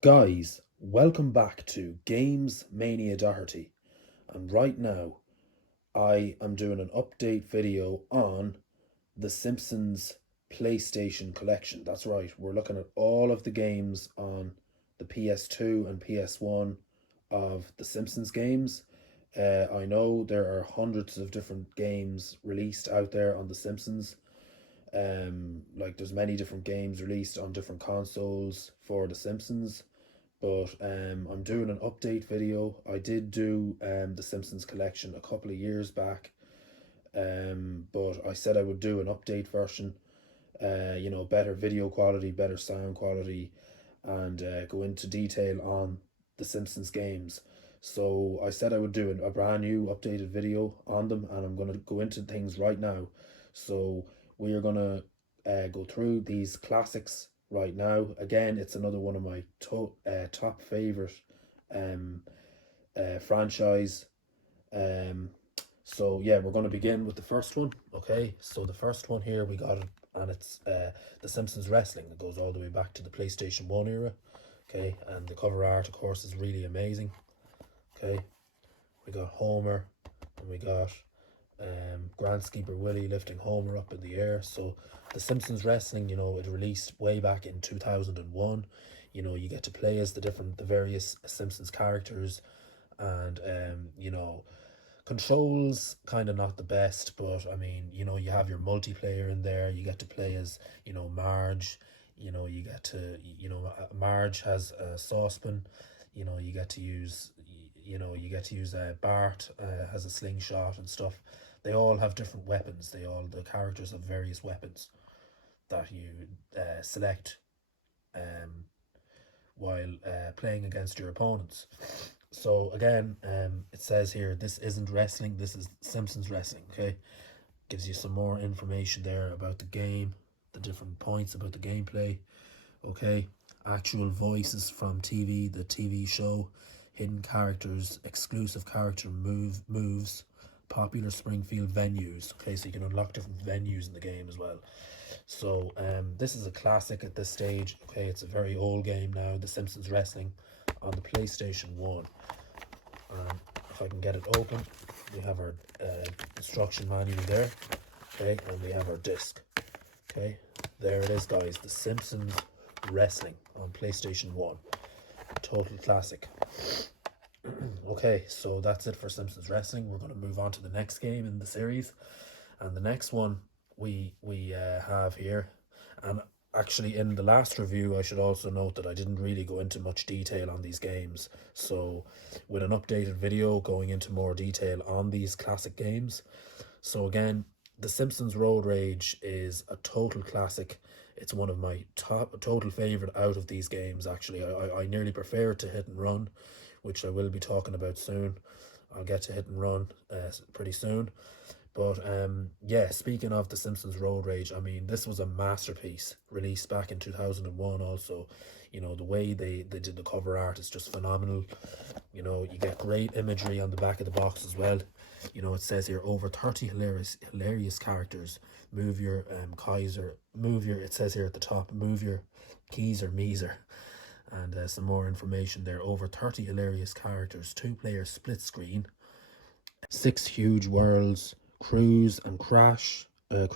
Guys, welcome back to Games Mania Doherty. And right now, I am doing an update video on the Simpsons PlayStation collection. That's right, we're looking at all of the games on the PS2 and PS1 of the Simpsons games. I know there are hundreds of different games released out there on the Simpsons. Like there's many different games released on different consoles for the Simpsons, but I'm doing an update video. I did do the Simpsons collection a couple of years back, but I said I would do an update version. Better video quality, better sound quality, and go into detail on the Simpsons games. So I said I would do a brand new updated video on them, and I'm going to go into things right now. So we are going to go through these classics right now. Again, it's another one of my top favorite um, franchise. Um, so yeah, we're going to begin with the first one. Okay, so the first one here we got it, and it's the Simpsons wrestling. It goes all the way back to the PlayStation 1 era. Okay, and the cover art, of course, is really amazing. Okay, we got Homer, and we got groundskeeper Willie lifting Homer up in the air. So the Simpsons wrestling, it released way back in 2001. You get to play as the various Simpsons characters, and controls kind of not the best, but I mean, you have your multiplayer in there. You get to play as, Marge. You get to, Marge has a saucepan. You get to use, Bart has a slingshot and stuff. They all have different weapons. The characters have various weapons that you select um, while playing against your opponents. So again, it says here, this isn't wrestling, this is Simpsons wrestling. Okay, gives you some more information there about the game, the different points about the gameplay. Okay, actual voices from TV, the TV show, hidden characters, exclusive character moves, popular Springfield venues. Okay, so you can unlock different venues in the game as well. So this is a classic at this stage. Okay, it's a very old game now, The Simpsons Wrestling on the PlayStation 1. If I can get it open, we have our instruction manual there. Okay, and we have our disc. Okay, there it is, guys. The Simpsons Wrestling on PlayStation 1. Total classic. Okay, so that's it for Simpsons Wrestling. We're going to move on to the next game in the series. And the next one we have here, and actually in the last review I should also note that I didn't really go into much detail on these games, so with an updated video going into more detail on these classic games. So again, the Simpsons Road Rage is a total classic. It's one of my total favorite out of these games. Actually, I nearly prefer it to Hit and Run, which I will be talking about soon. I'll get to Hit and Run pretty soon. But yeah, speaking of the Simpsons Road Rage, I mean, this was a masterpiece released back in 2001 also. The way they did the cover art is just phenomenal. You get great imagery on the back of the box as well. It says here over 30 hilarious characters. Move your it says here at the top, move your keys or Meezer. And some more information there. Over 30 hilarious characters, 2-player split screen, 6 huge worlds, cruise and crash, real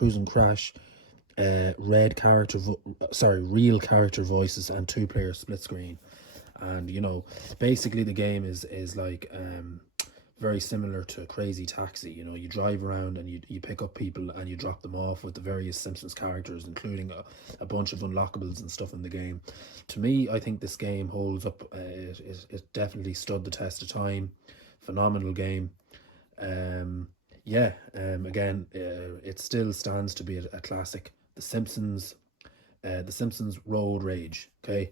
character voices, and 2-player split screen. And basically the game is like very similar to Crazy Taxi. You drive around and you pick up people and you drop them off with the various Simpsons characters, including a bunch of unlockables and stuff in the game. To me, I think this game holds up. It definitely stood the test of time. Phenomenal game. Again, it still stands to be a classic. The Simpsons Road Rage. Okay,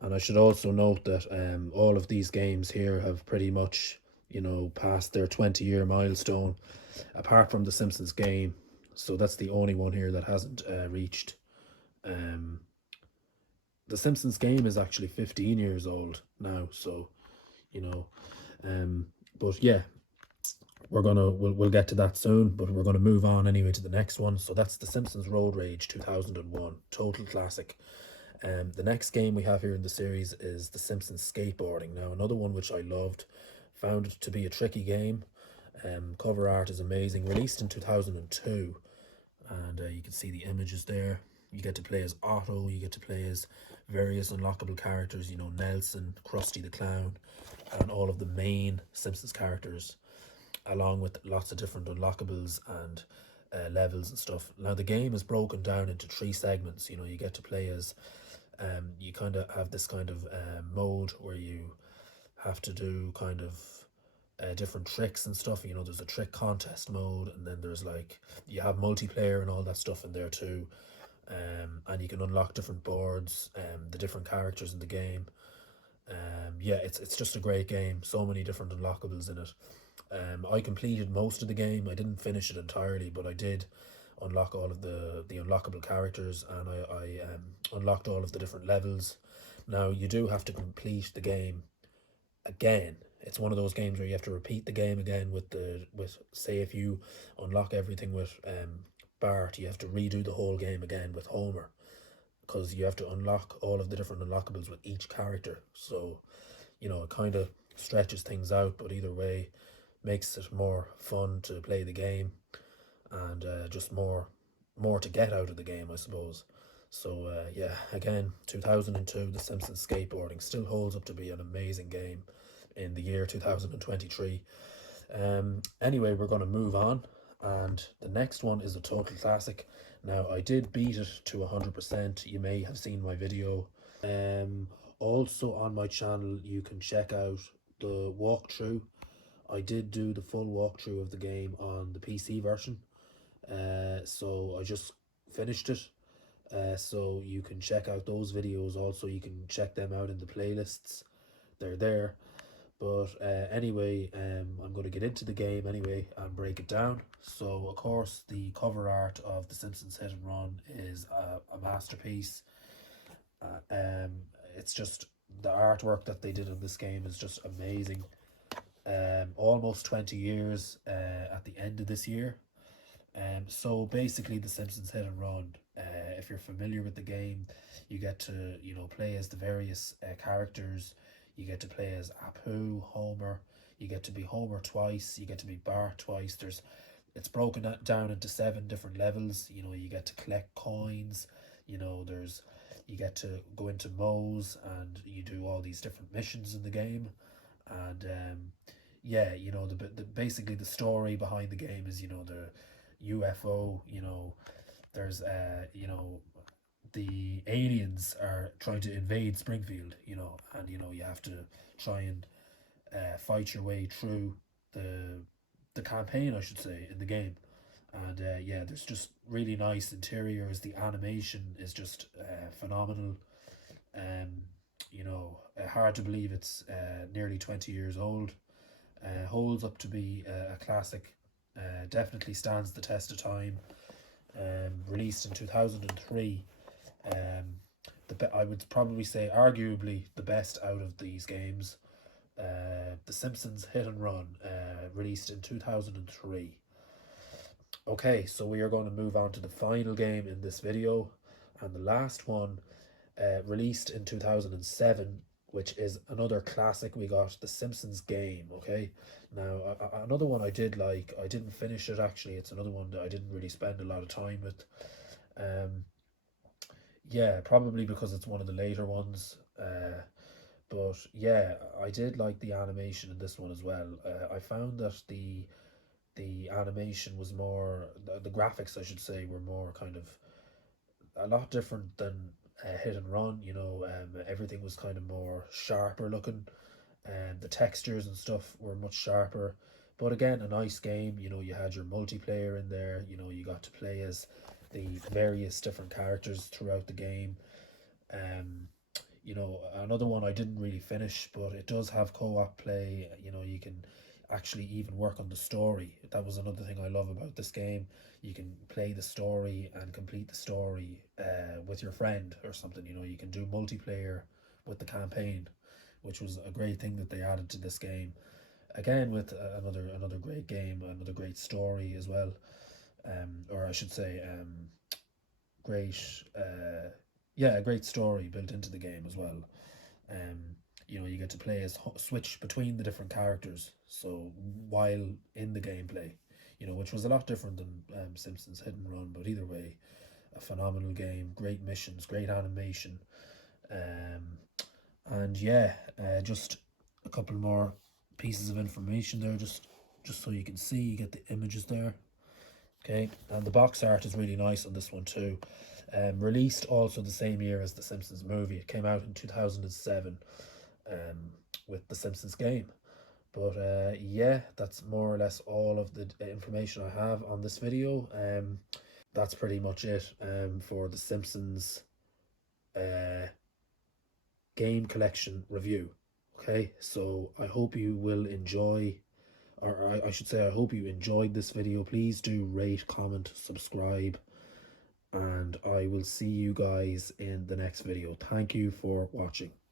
and I should also note that all of these games here have pretty much passed their 20-year milestone, apart from the Simpsons game. So that's the only one here that hasn't reached. The Simpsons game is actually 15 years old now. So but yeah, we'll get to that soon, but we're gonna move on anyway to the next one. So that's the Simpsons Road Rage 2001, total classic. The next game we have here in the series is The Simpsons Skateboarding. Now, another one which I loved, found it to be a tricky game. Cover art is amazing. Released in 2002, and you can see the images there. You get to play as Otto, you get to play as various unlockable characters, you know, Nelson, Krusty the Clown, and all of the main Simpsons characters, along with lots of different unlockables and levels and stuff. Now, the game is broken down into three segments. You know, you get to play as, you kind of have this kind of mode where you have to do kind of different tricks and stuff. You know, there's a trick contest mode, and then there's like, you have multiplayer and all that stuff in there too. And you can unlock different boards, the different characters in the game. Yeah, it's just a great game. So many different unlockables in it. I completed most of the game. I didn't finish it entirely, but I did unlock all of the unlockable characters, and I unlocked all of the different levels. Now, you do have to complete the game again. It's one of those games where you have to repeat the game again with say, if you unlock everything with Bart, you have to redo the whole game again with Homer, because you have to unlock all of the different unlockables with each character. So, you know, it kind of stretches things out, but either way, makes it more fun to play the game, and just more to get out of the game, I suppose. So yeah, again, 2002, The Simpsons Skateboarding still holds up to be an amazing game in the year 2023. Anyway, we're going to move on, and the next one is a total classic. Now, I did beat it to 100%. You may have seen my video. Also on my channel, you can check out the walkthrough. I did do the full walkthrough of the game on the PC version. So I just finished it. So you can check out those videos. Also, you can check them out in the playlists. They're there. But anyway, I'm going to get into the game anyway and break it down. So, of course, the cover art of The Simpsons Hit and Run is a masterpiece. Um, it's just, the artwork that they did in this game is just amazing. Almost 20 years at the end of this year. So basically, The Simpsons Hit and Run. If you're familiar with the game, you get to, you know, play as the various characters. You get to play as Apu, Homer. You get to be Homer twice. You get to be Bart twice. It's broken down into 7 different levels. You know, you get to collect coins. You know, you get to go into Moe's, and you do all these different missions in the game. And yeah, you know, basically the story behind the game is, you know, the UFO. You know, there's you know, the aliens are trying to invade Springfield, you know, and you know, you have to try and fight your way through the campaign, I should say, in the game. And yeah, there's just really nice interiors. The animation is just phenomenal. Um, you know, hard to believe it's nearly 20 years old. Holds up to be a classic. Definitely stands the test of time. Released in 2003. I would probably say arguably the best out of these games. The Simpsons Hit and Run, released in 2003. Okay, so we are going to move on to the final game in this video, and the last one, released in 2007, which is another classic. We got The Simpsons Game. Okay, now another one I did like. I didn't finish it actually. It's another one that I didn't really spend a lot of time with. Yeah, probably because it's one of the later ones. But yeah, I did like the animation in this one as well. I found that the animation was more, the graphics, I should say, were more kind of a lot different than Hit and Run. You know, everything was kind of more sharper looking, and the textures and stuff were much sharper. But again, a nice game. You know, you had your multiplayer in there. You know, you got to play as the various different characters throughout the game. Um, you know, another one I didn't really finish, but it does have co-op play. You know, you can actually even work on the story. That was another thing I love about this game. You can play the story and complete the story with your friend or something. You know, you can do multiplayer with the campaign, which was a great thing that they added to this game. Again, with another great game, another great story as well. Or I should say, great. Yeah, a great story built into the game as well. Um, you know, you get to play as switch between the different characters. So while in the gameplay, you know, which was a lot different than Simpsons Hit and Run, but either way, a phenomenal game, great missions, great animation, um, and yeah, just a couple more pieces of information there, just so you can see, you get the images there. Okay, and the box art is really nice on this one too. Released also the same year as the Simpsons movie. It came out in 2007, um, with the Simpsons game. But yeah, that's more or less all of the information I have on this video. That's pretty much it for the Simpsons uh, game collection review. Okay, so I hope you will enjoy, or I should say, I hope you enjoyed this video. Please do rate, comment, subscribe, and I will see you guys in the next video. Thank you for watching.